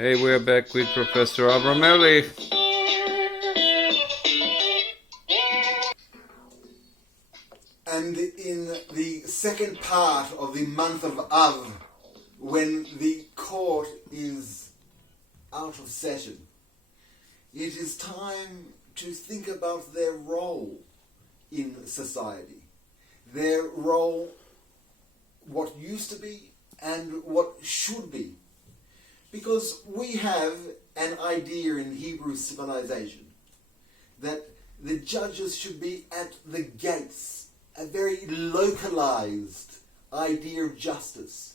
Hey, we're back with Professor Abramelli. And in the second part of the month of Av, when the court is out of session, it is time to think about their role in society. Their role, what used to be and what should be. Because we have an idea in Hebrew civilization that the judges should be at the gates, a very localized idea of justice.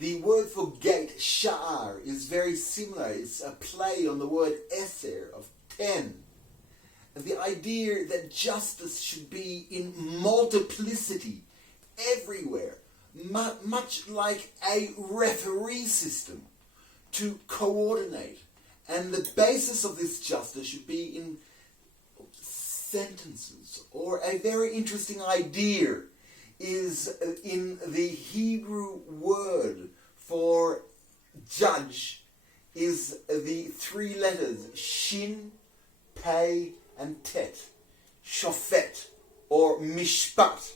The word for gate, sha'ar, is very similar. It's a play on the word eser, of 10. The idea that justice should be in multiplicity, everywhere, much like a referee system, to coordinate. And the basis of this justice should be in sentences. Or a very interesting idea is in the Hebrew word for judge is the three letters shin, pei, and tet. Shofet, or mishpat,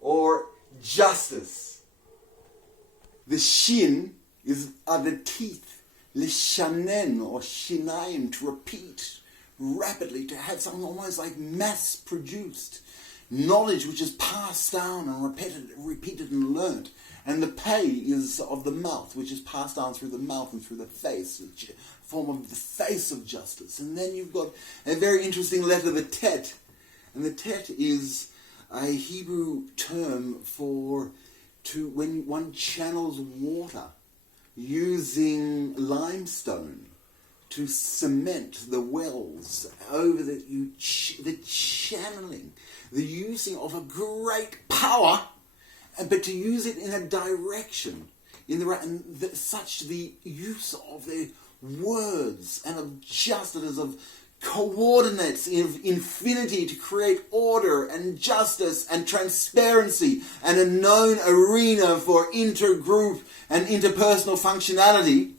or justice. The shin are the teeth, lishanen, or shinaim, to repeat rapidly, to have something almost like mass-produced knowledge which is passed down and repeated and learnt. And the pei is of the mouth, which is passed down through the mouth and through the face, which form of the face of justice. And then you've got a very interesting letter, the tet. And the tet is a Hebrew term for when one channels water using limestone to cement the wells over the channeling, the using of a great power, but to use it in a direction, such the use of the words and of justice, of coordinates of infinity to create order and justice and transparency and a known arena for intergroup and interpersonal functionality.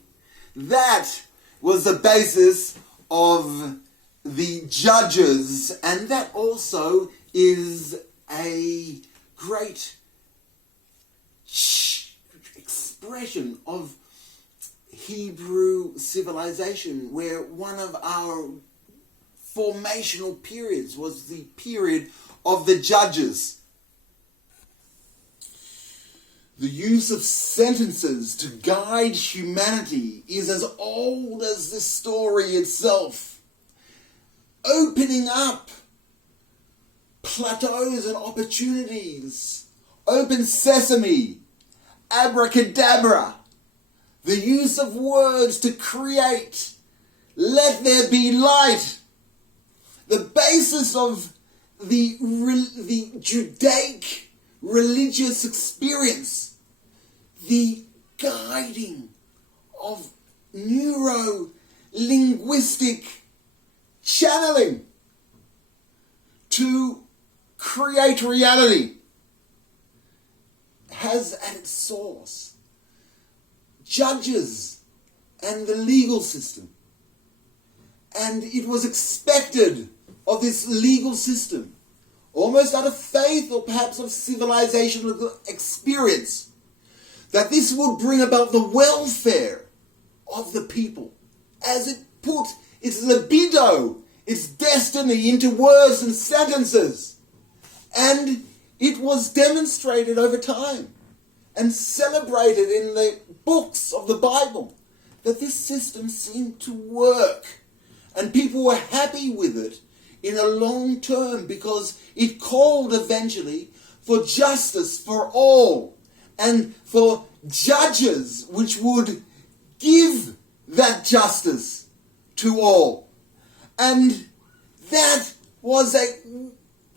That was the basis of the judges, and that also is a great expression of Hebrew civilization, where one of our formational periods was the period of the judges. The use of sentences to guide humanity is as old as the story itself, opening up plateaus and opportunities, open sesame, abracadabra, the use of words to create, let there be light. The basis of the Judaic religious experience, the guiding of neuro-linguistic channeling to create reality, has at its source judges and the legal system. And it was expected of this legal system, almost out of faith or perhaps of civilizational experience, that this would bring about the welfare of the people as it put its libido, its destiny into words and sentences. And it was demonstrated over time and celebrated in the books of the Bible that this system seemed to work, and people were happy with it in a long term because it called eventually for justice for all and for judges which would give that justice to all. And that was a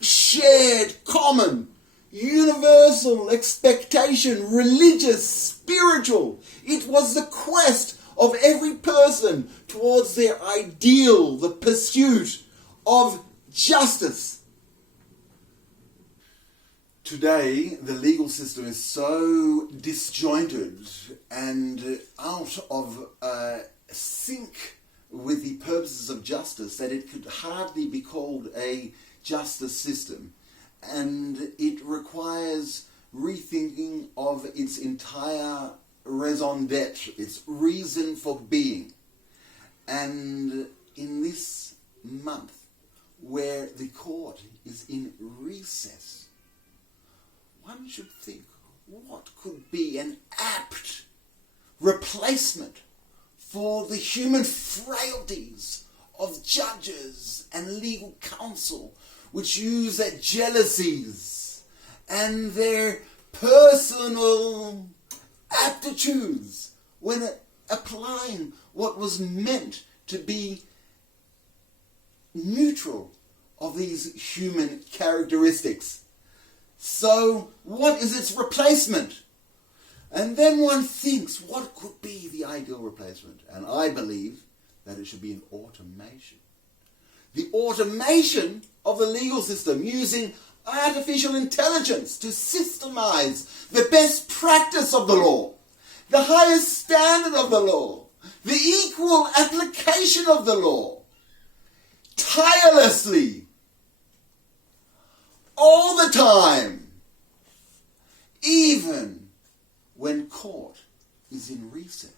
shared, common, universal expectation, religious, spiritual. It was the quest of every person towards their ideal, the pursuit of justice. Today, the legal system is so disjointed and out of analysis that it could hardly be called a justice system, and it requires rethinking of its entire raison d'etre, its reason for being. And in this month, where the court is in recess, one should think, what could be an apt replacement for the human frailties of judges and legal counsel, which use their jealousies and their personal aptitudes when applying what was meant to be neutral of these human characteristics. So what is its replacement? And then one thinks, what could be the ideal replacement? And I believe that it should be an automation. The automation of the legal system using artificial intelligence to systemize the best practice of the law, the highest standard of the law, the equal application of the law, tirelessly, all the time, even when court is in recess.